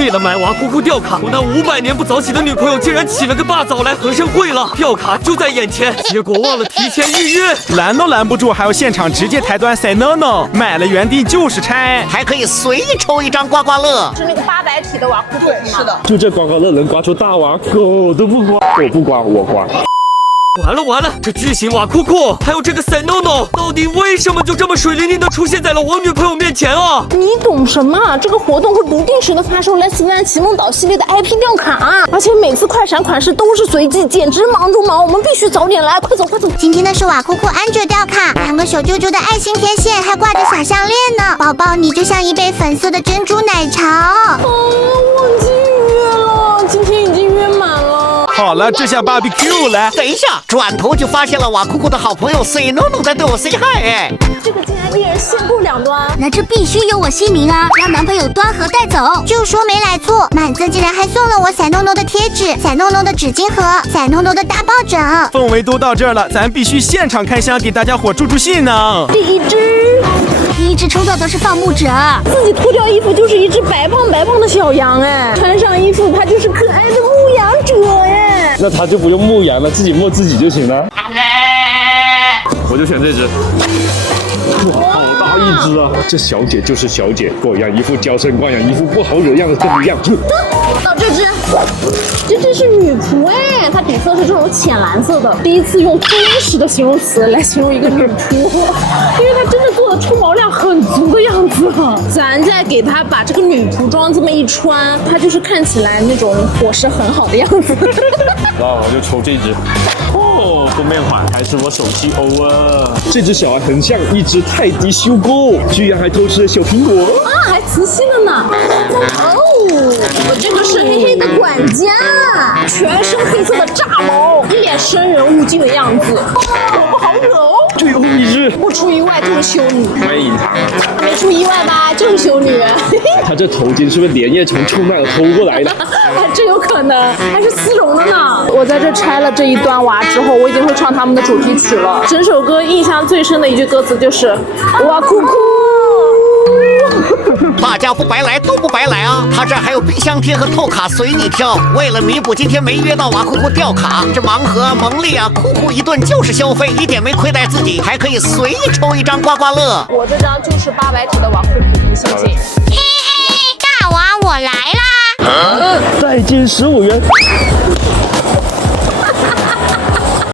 为了买哇酷酷吊卡，我那500年不早起的女朋友竟然起了个大早来和盛会了，吊卡就在眼前，结果忘了提前预约，拦都拦不住，还要现场直接抬端 say no no， 买了原地就是拆，还可以随意抽一张刮刮乐。是那个800体的瓦酷酷是的。就这刮刮乐能刮出大王，狗都不刮，我不刮我刮。完了完了，这巨型瓦酷酷还有这个 say no no， 到底为什么就这么水灵灵的出现在了我女朋友面前啊？你懂什么啊？这个活动会不定时的发售 Let's Plan 奇梦岛系列的 IP 吊卡，而且每次快闪款式都是随机，简直忙中忙，我们必须早点来，快走快走！今天的是瓦酷酷安卓吊卡，2个小啾啾的爱心天线，还挂着小项链呢。宝宝，你就像一杯粉色的珍珠奶茶。忘记约了，今天已经约满了。好了，这下 barbecue 了。等一下，转头就发现了瓦酷酷的好朋友 say no no 在对我 say hi 哎。这个竟然一人限购2端，那这必须有我姓名啊，让男朋友端盒带走。就说没来错，满色竟然还送了我赛诺诺的贴纸、赛诺诺的纸巾盒、赛诺诺的大抱枕。氛围都到这儿了，咱必须现场开箱，给大家伙助助兴呢。第一只抽到的是放牧者，自己脱掉衣服就是一只白胖的小羊哎，穿上衣服它就是可爱的牧羊者哎。那他就不用牧羊了，自己牧自己就行了。我就选这只。好大一只啊！这小姐就是小姐，跟我一样一副娇生惯养、一副不好惹样的跟你一样。到这只是女仆哎，它底色是这种浅蓝色的。第一次用真实的形容词来形容一个女仆，因为它真的做的出毛量很足的样子。咱再给它把这个女仆装这么一穿，它就是看起来那种伙食很好的样子。那我就抽这只。哦，封面款还是我手气欧啊！这只小孩很像一只泰迪修狗，居然还偷吃了小苹果啊，还磁吸了呢！哦，我这个是黑黑的管家，全身黑色的炸毛，一脸生人勿近的样子，不好惹哦。最后一只，不出意外就是修女，欢迎他。没出意外吧？就是修女。他这头巾是不是连夜从冲那偷过来的？这有可能，还是丝绒的呢。我在这拆了这一段娃之后，我已经会唱他们的主题曲了。整首歌印象最深的一句歌词就是“哇酷酷”。大家不白来都不白来啊！他这还有冰箱贴和透卡随你挑。为了弥补今天没约到瓦酷酷吊卡，这盲盒、蒙利啊、酷酷一顿就是消费，一点没亏待自己，还可以随意抽一张刮刮乐。我这张就是800体的瓦酷酷，你信不信？嘿嘿，大王我来啦！再减15元。